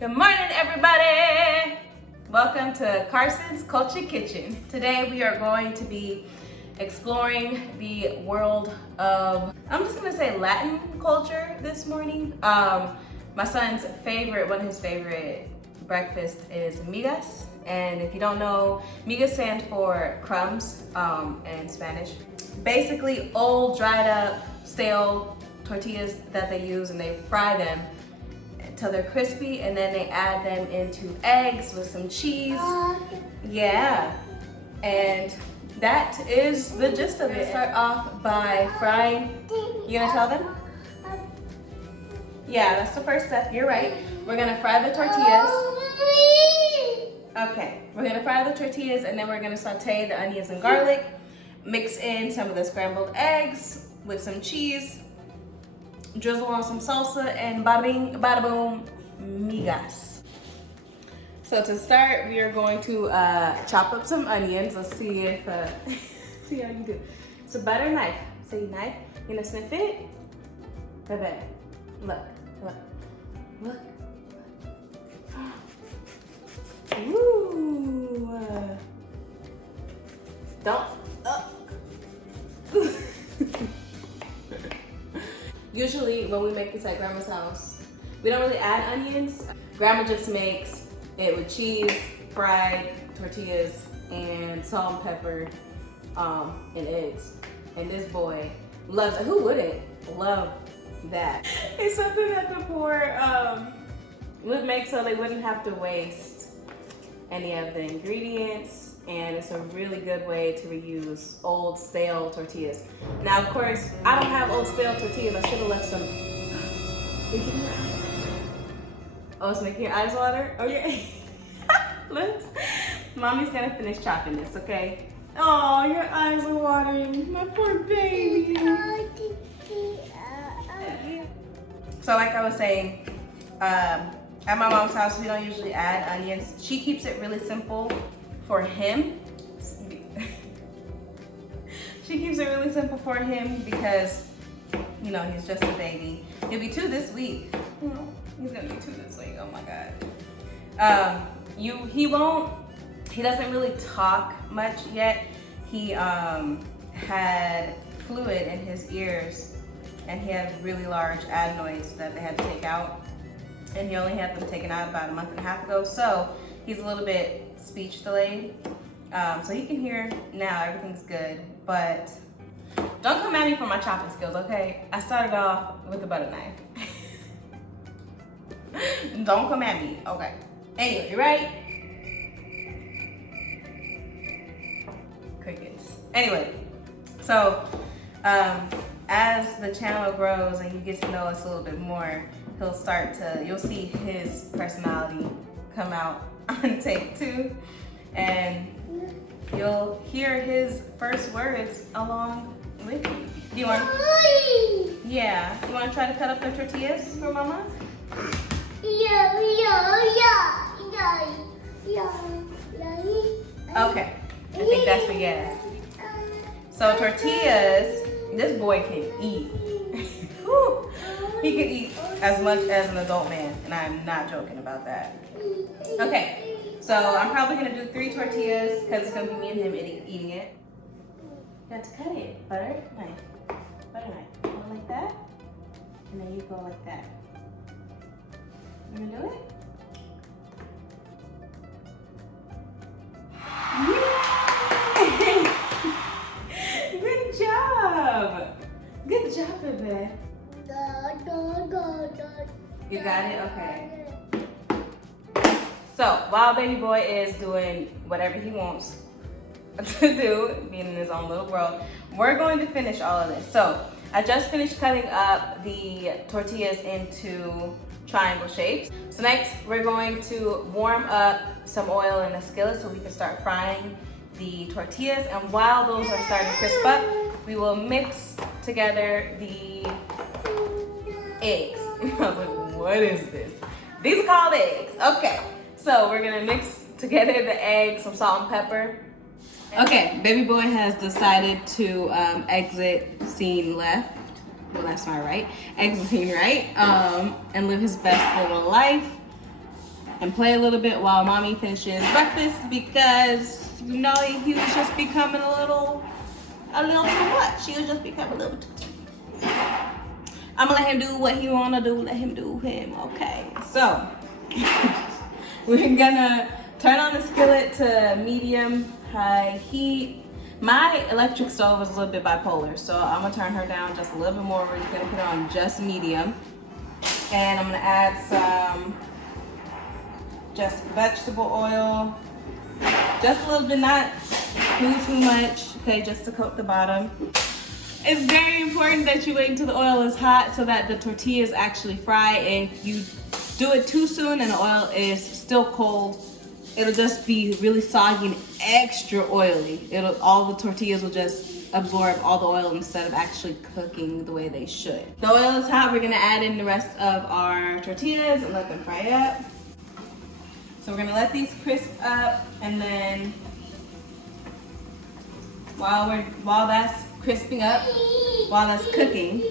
Good morning, everybody. Welcome to Carson's Culture Kitchen. Today we are going to be exploring the world of, I'm just gonna say Latin culture this morning. My son's favorite, one of his favorite breakfast is Migas. And if you don't know, Migas stands for crumbs in Spanish. Basically old, dried up, stale tortillas that they use, and they fry them until they're crispy, and then they add them into eggs with some cheese. Yeah, and that is the gist of it. Start off by frying. You gonna tell them? Yeah, that's the first step. You're right. We're gonna fry the tortillas. Okay, we're gonna fry the tortillas, and then we're gonna saute the onions and garlic. Mix in some of the scrambled eggs with some cheese. Drizzle on some salsa, and bada bing, bada boom, migas. So to start, we are going to chop up some onions. Let's see if, see how you do. It's a butter knife. See knife? You gonna sniff it? Bye-bye. Look, look, look. Ooh. Don't. Usually when we make this at Grandma's house, we don't really add onions. Grandma just makes it with cheese, fried tortillas, and salt and pepper, and eggs. And this boy loves it. Who wouldn't love that? It's something that the poor would make so they wouldn't have to waste any of the ingredients. And it's a really good way to reuse old, stale tortillas. Now, of course, I don't have old, stale tortillas. I should have left some. Oh, it's making your eyes water? Okay. Let's. Mommy's gonna finish chopping this, okay? Oh, your eyes are watering. My poor baby. So, like I was saying, at my mom's house, we don't usually add onions. She keeps it really simple. For him, she keeps it really simple for him because, you know, he's just a baby. He'll be 2 this week. He's gonna be 2 this week. Oh my God. He doesn't really talk much yet. He had fluid in his ears, and he had really large adenoids that they had to take out, and he only had them taken out about a month and a half ago. So he's a little bit speech delayed. So he can hear now, everything's good, but don't come at me for my chopping skills, okay? I started off with a butter knife. Don't come at me, okay? Anyway, you ready? Crickets. Anyway, so as the channel grows and you get to know us a little bit more, you'll see his personality come out on take 2, and you'll hear his first words along with you. Do you want? Yeah. You want to try to cut up the tortillas for Mama? Yeah. Okay. I think that's a yes. So tortillas, this boy can eat. He can eat as much as an adult man, and I'm not joking about that. Okay, so I'm probably gonna do 3 tortillas because it's gonna be me and him eating it. You have to cut it. Butter knife. Butter knife. Go like that, and then you go like that. You gonna do it? Yay! Good job! Good job, baby. You got it? Okay. So while baby boy is doing whatever he wants to do, being in his own little world, we're going to finish all of this. So I just finished cutting up the tortillas into triangle shapes. So next we're going to warm up some oil in a skillet so we can start frying the tortillas. And while those are starting to crisp up, we will mix together the eggs. I was like, what is this? These are called eggs. Okay, so we're gonna mix together the eggs, some salt and pepper. Okay, baby boy has decided to exit scene left. Well, that's not right. Exit scene right, and live his best little life. and play a little bit while mommy finishes breakfast because you know he was just becoming a little too much. He was just becoming a little too much. I'm gonna let him do what he wanna do. Let him do him. Okay. So we're gonna turn on the skillet to medium high heat. My electric stove is a little bit bipolar, so I'm gonna turn her down just a little bit more. We're just gonna put it on just medium. And I'm gonna add some just vegetable oil. Just a little bit, not too much, okay, just to coat the bottom. It's very important that you wait until the oil is hot so that the tortillas actually fry. If you do it too soon and the oil is still cold, it'll just be really soggy and extra oily. All the tortillas will just absorb all the oil instead of actually cooking the way they should. The oil is hot. We're gonna add in the rest of our tortillas and let them fry up. So we're gonna let these crisp up, and then while that's crisping up, while that's cooking,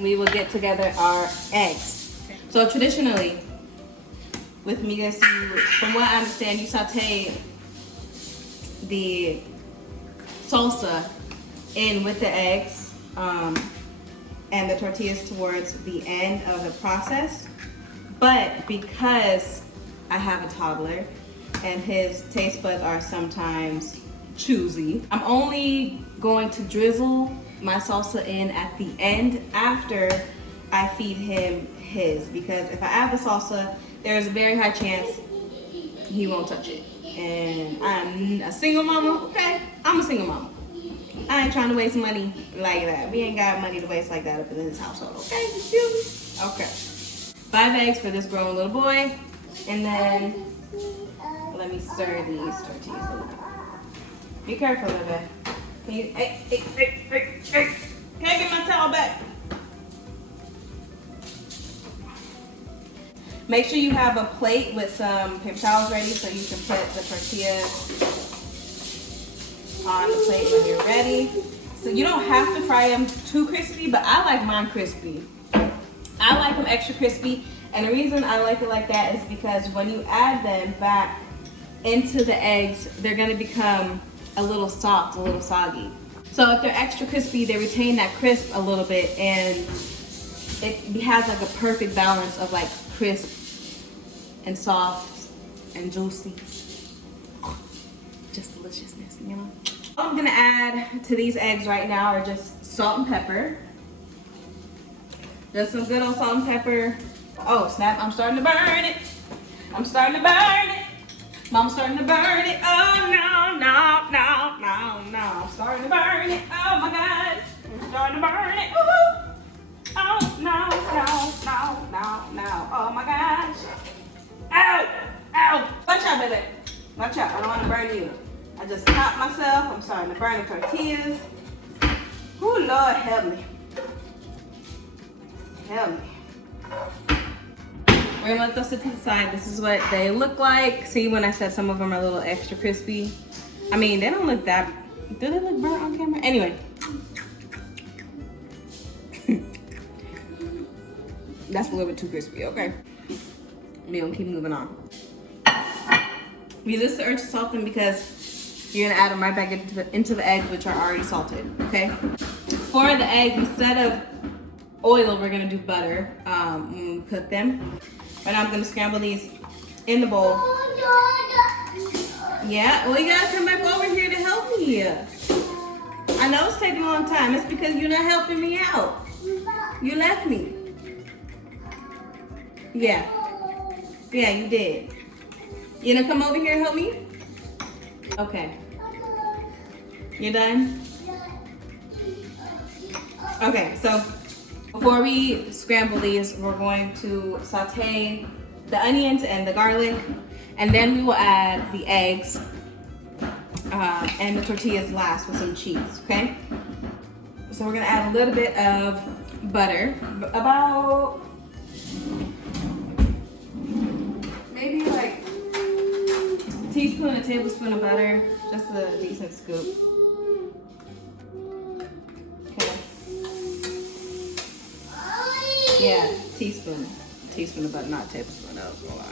we will get together our eggs. So traditionally, with migas, from what I understand, you saute the salsa in with the eggs and the tortillas towards the end of the process. But because I have a toddler and his taste buds are sometimes choosy, I'm only going to drizzle my salsa in at the end after I feed him his, because if I add the salsa, there's a very high chance he won't touch it. And I'm a single mama, okay? I'm a single mama. I ain't trying to waste money like that. We ain't got money to waste like that up in this household, okay? You feel me? Okay. 5 eggs for this grown little boy. And then, let me stir these tortillas a little bit. Be careful, little bit. Can you, hey. Can I get my towel back? Make sure you have a plate with some paper towels ready so you can put the tortillas on the plate when you're ready. So you don't have to fry them too crispy, but I like mine crispy. I like them extra crispy, and the reason I like it like that is because when you add them back into the eggs, they're gonna become a little soft, a little soggy. So if they're extra crispy, they retain that crisp a little bit, and it has like a perfect balance of like crisp and soft and juicy. Just deliciousness, you know? All I'm gonna add to these eggs right now are just salt and pepper. Just some good old salt and pepper. Oh snap, I'm starting to burn it. I'm starting to burn it. Mom's starting to burn it. Oh no, no, no, no, no. I'm starting to burn it. Oh my God. I'm starting to burn it. Ooh. Oh no, no, no, no, no. Oh my gosh. Ow, ow. Watch out, baby. Watch out, I don't want to burn you. I just caught myself. I'm starting to burn the tortillas. Oh Lord, help me. Help me. We're gonna let those sit to the side. This is what they look like. See, when I said some of them are a little extra crispy. I mean, they don't look that, do they look burnt on camera? Anyway. That's a little bit too crispy, okay? We're gonna keep moving on. Use this to urge to salt them because you're gonna add them right back into the eggs, which are already salted, okay? For the eggs, instead of oil, we're gonna do butter when we cook them. Right now I'm gonna scramble these in the bowl. Yeah, well you gotta come back over here to help me. I know it's taking a long time. It's because you're not helping me out. You left me. Yeah. Yeah, you did. You gonna come over here and help me? Okay. You done? Okay, so before we scramble these, we're going to saute the onions and the garlic, and then we will add the eggs and the tortillas last with some cheese, okay? So we're gonna add a little bit of butter, about maybe like a teaspoon, a tablespoon of butter, just a decent scoop. Okay. Yeah, teaspoon teaspoon of butter, not a tablespoon. That was a lot.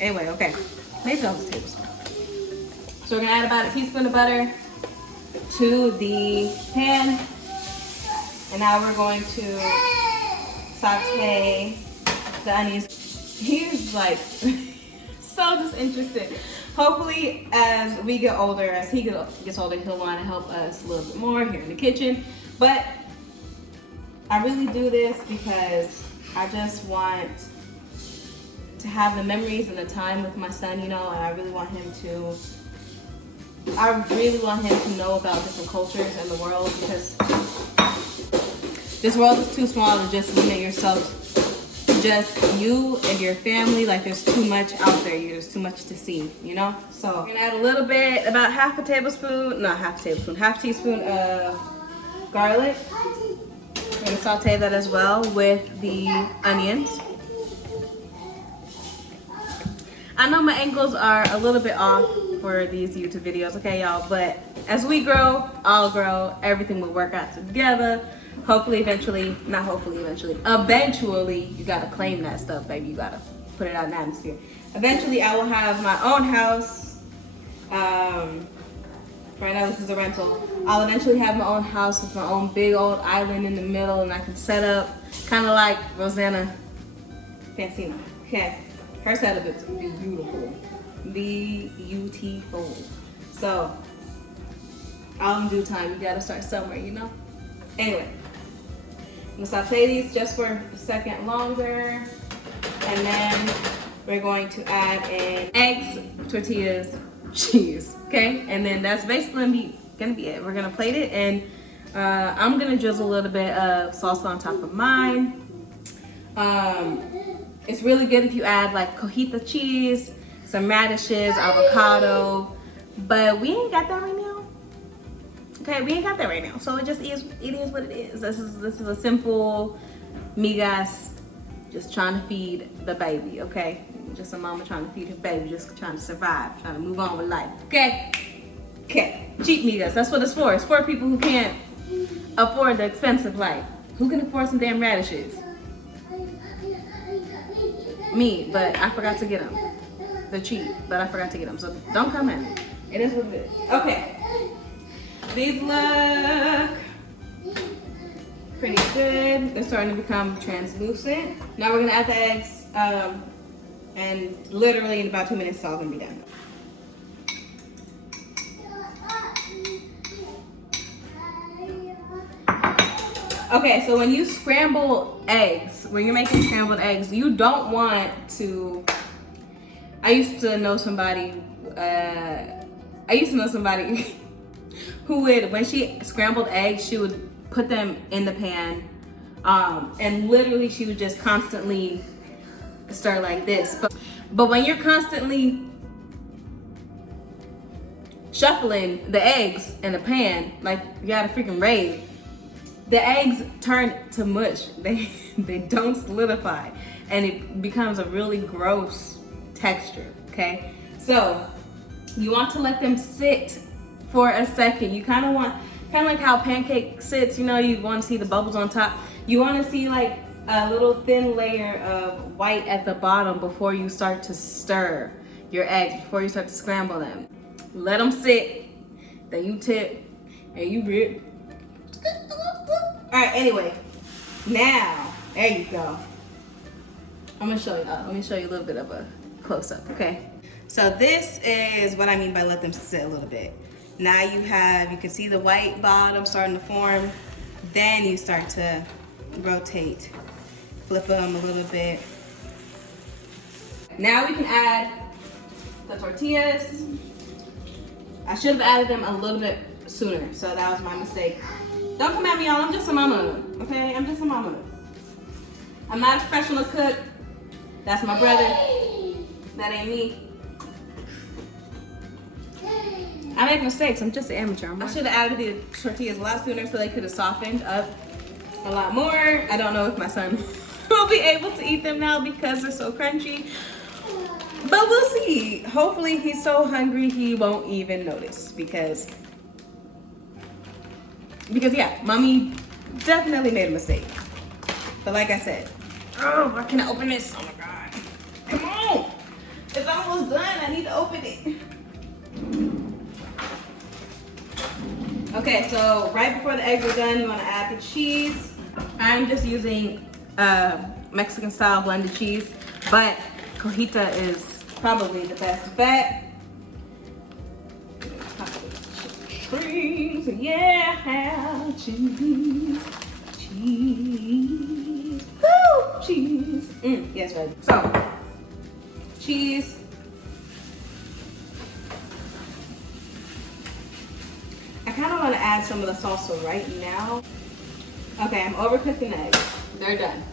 Anyway, okay. Maybe that was a tablespoon. So we're gonna add about a teaspoon of butter to the pan. And now we're going to saute the onions. He's like so disinterested. Hopefully, as we get older, as he gets older, he'll want to help us a little bit more here in the kitchen. But I really do this because I just want to have the memories and the time with my son, you know, and I really want him to know about different cultures in the world, because this world is too small to just limit yourself, just you and your family. Like, there's too much out there. There's too much to see, you know? So we're gonna add a little bit, about half teaspoon of garlic. We're gonna saute that as well with the onions. I know my angles are a little bit off for these YouTube videos, okay, y'all? But as we grow, I'll grow. Everything will work out together. Hopefully, eventually, eventually, you gotta claim that stuff, baby. You gotta put it out in the atmosphere. Eventually, I will have my own house. Right now, this is a rental. I'll eventually have my own house with my own big old island in the middle, and I can set up kind of like Rosanna Fancina. Okay, her setup is beautiful. Beautiful. So, all in due time, you gotta start somewhere, you know? Anyway, I'm gonna saute these just for a second longer, and then we're going to add in eggs, tortillas, cheese, okay? And then that's basically gonna be it. We're gonna plate it, and I'm gonna drizzle a little bit of salsa on top of mine. It's really good if you add like Cojita cheese, some radishes, avocado, but we ain't got that right now. Okay, we ain't got that right now, so it is what it is. This is a simple Migas, just trying to feed the baby, okay? Just a mama trying to feed her baby, just trying to survive, trying to move on with life, okay? Okay, cheap Migas, that's what it's for. It's for people who can't afford the expensive life. Who can afford some damn radishes? Me, but I forgot to get them. They're cheap, but I forgot to get them, so don't come at me. It is what it is. Okay. These look pretty good. They're starting to become translucent. Now we're gonna add the eggs, and literally in about 2 minutes, it's all gonna be done. Okay, so when you scramble eggs, when you're making scrambled eggs, you don't want to. I used to know somebody who would, when she scrambled eggs, she would put them in the pan, and literally she would just constantly stir like this. But when you're constantly shuffling the eggs in the pan, like you got a freaking rave, the eggs turn to mush. They don't solidify, and it becomes a really gross texture, okay? So you want to let them sit for a second. You kind of like how pancake sits, you know, you want to see the bubbles on top. You want to see like a little thin layer of white at the bottom before you start to stir your eggs, before you start to scramble them. Let them sit, then you tip, and you rip. All right, anyway, now, there you go. I'm gonna show you, let me show you a little bit of a close-up, okay? So this is what I mean by let them sit a little bit. Now you can see the white bottom starting to form. Then you start to rotate, flip them a little bit. Now we can add the tortillas. I should have added them a little bit sooner, so that was my mistake. Don't come at me, y'all. I'm just a mama, okay? I'm just a mama. I'm not a professional cook. That's my brother. That ain't me. I make mistakes. I'm just an amateur. I should have added the tortillas a lot sooner so they could have softened up a lot more. I don't know if my son will be able to eat them now because they're so crunchy. But we'll see. Hopefully he's so hungry he won't even notice because yeah, mommy definitely made a mistake. But like I said, Oh, why can't I open this? Oh my God. Come on. It's almost done. I need to open it. Okay, so right before the eggs are done, you want to add the cheese. I'm just using Mexican style blended cheese, but Cojita is probably the best bet. Cheese, yeah, cheese, cheese, woo, cheese. Yes, right. So, cheese. I kind of want to add some of the salsa right now. Okay, I'm overcooking the eggs. They're done.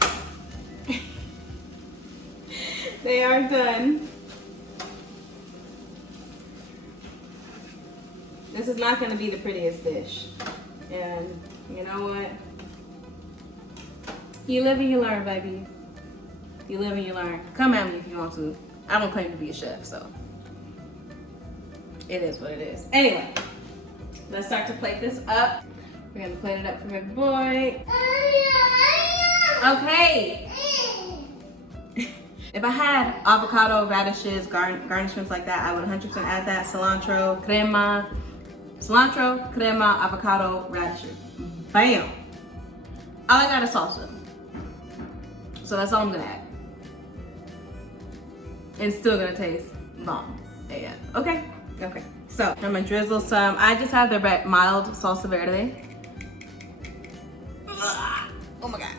They are done. This is not going to be the prettiest dish. And you know what? You live and you learn, baby. You live and you learn. Come at me if you want to. I don't claim to be a chef, so it is what it is. Anyway, let's start to plate this up. We're going to plate it up for baby boy. Okay. If I had avocado, radishes, garnishments like that, I would 100% add that. Cilantro, crema, avocado, radishes. Bam. All I got is salsa. So that's all I'm gonna add. It's still gonna taste bomb. Yeah. Okay. Okay. So I'm gonna drizzle some. I just have the mild salsa verde. Oh my God.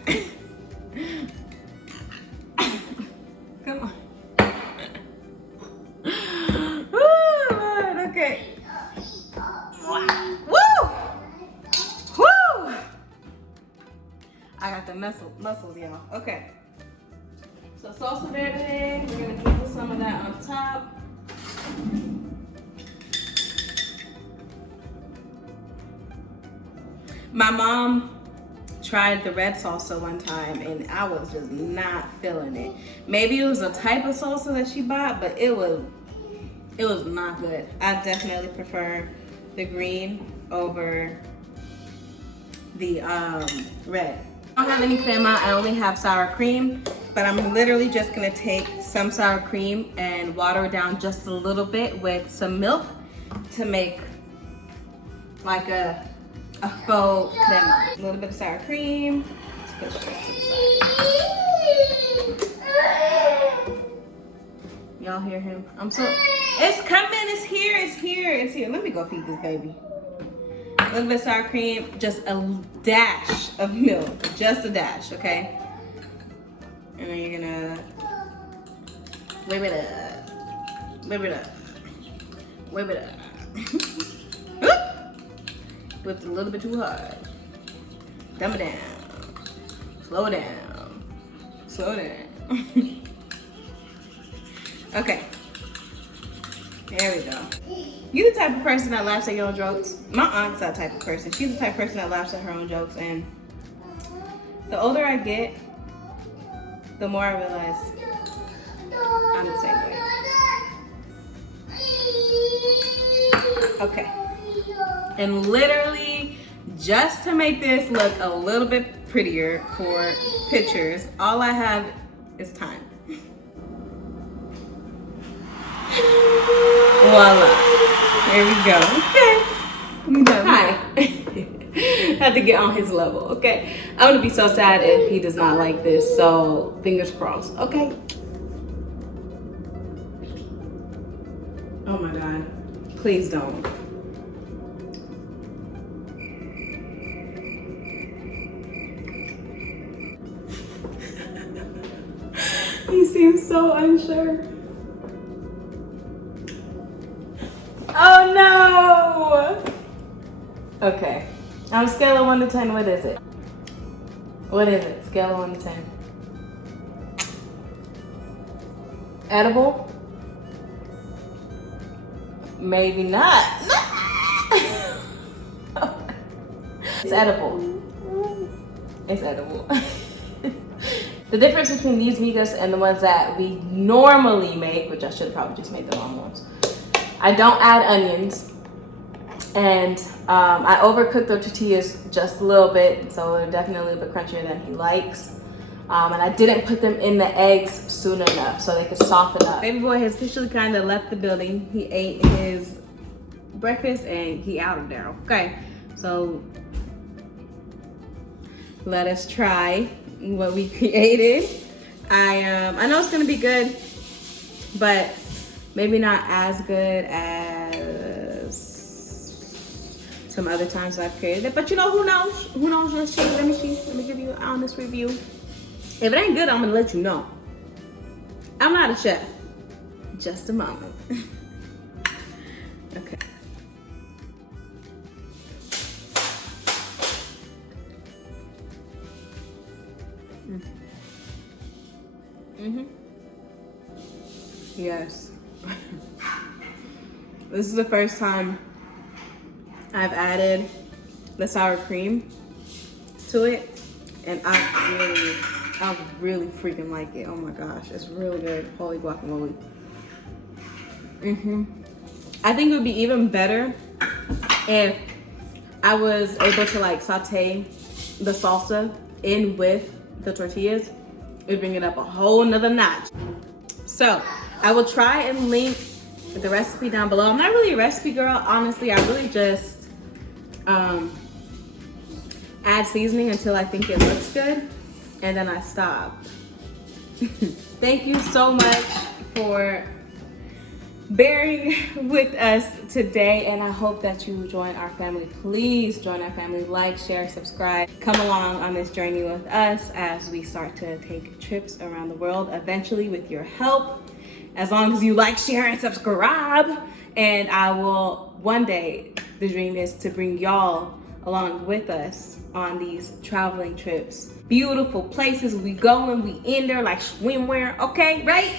Come on. Oh Lord. Okay. Woo! Woo! I got the muscles, y'all. Okay. So salsa verde, we're gonna drizzle some of that on top. My mom tried the red salsa one time and I was just not feeling it. Maybe it was a type of salsa that she bought, but it was not good. I definitely prefer the green over the red. I don't have any crema, I only have sour cream, but I'm literally just gonna take some sour cream and water it down just a little bit with some milk to make like a faux crema. A little bit of sour cream. Let's push this to the side. Y'all hear him? It's coming, it's here, it's here, it's here. Let me go feed this baby. A little bit of sour cream, just a dash of milk, just a dash, okay? And then you're gonna whip it up, whip it up, whip it up. Whipped it a little bit too hard. Dumb it down, slow down, slow down. Okay, there we go. You the type of person that laughs at your own jokes. My aunt's that type of person. She's the type of person that laughs at her own jokes, and the older I get, the more I realize I'm the same way. Okay. And literally, just to make this look a little bit prettier for pictures, all I have is time. Voila. There we go. Okay. We done. Hi. Had to get on his level, okay? I'm gonna be so sad if he does not like this, so fingers crossed, okay? Oh my God. Please don't. He seems so unsure. Oh no! Okay. On a scale of 1 to 10, what is it? What is it? Scale of 1 to 10. Edible? Maybe not. It's edible. It's edible. The difference between these migas and the ones that we normally make, which I should have probably just made the wrong ones, I don't add onions, and I overcook the tortillas just a little bit, so they're definitely a little bit crunchier than he likes. And I didn't put them in the eggs soon enough so they could soften up. Baby boy has officially kind of left the building. He ate his breakfast and he out of there. Okay, so let us try what we created. I know it's gonna be good, but maybe not as good as some other times I've created it. But you know, who knows? Who knows? Let's see. Let me give you an honest review. If it ain't good, I'm gonna let you know. I'm not a chef. Just a moment. Okay. Yes. This is the first time I've added the sour cream to it, and I really freaking like it. Oh my gosh, it's really good. Holy guacamole. I think it would be even better if I was able to like saute the salsa in with the tortillas. It would bring it up a whole nother notch. So I will try and link the recipe down below. I'm not really a recipe girl, honestly. I really just add seasoning until I think it looks good, and then I stop. Thank you so much for bearing with us today, and I hope that you join our family. Please join our family. Like, share, subscribe. Come along on this journey with us as we start to take trips around the world, eventually with your help, as long as you like, share, and subscribe. And I will, one day, the dream is to bring y'all along with us on these traveling trips. Beautiful places we going, we in there like swimwear, okay, right?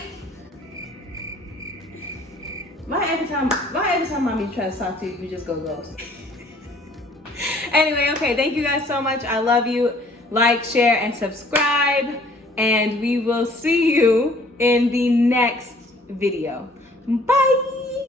Why every time mommy tries to talk to you, you just go ghost? Anyway, okay, thank you guys so much. I love you. Like, share, and subscribe. And we will see you in the next video. Bye.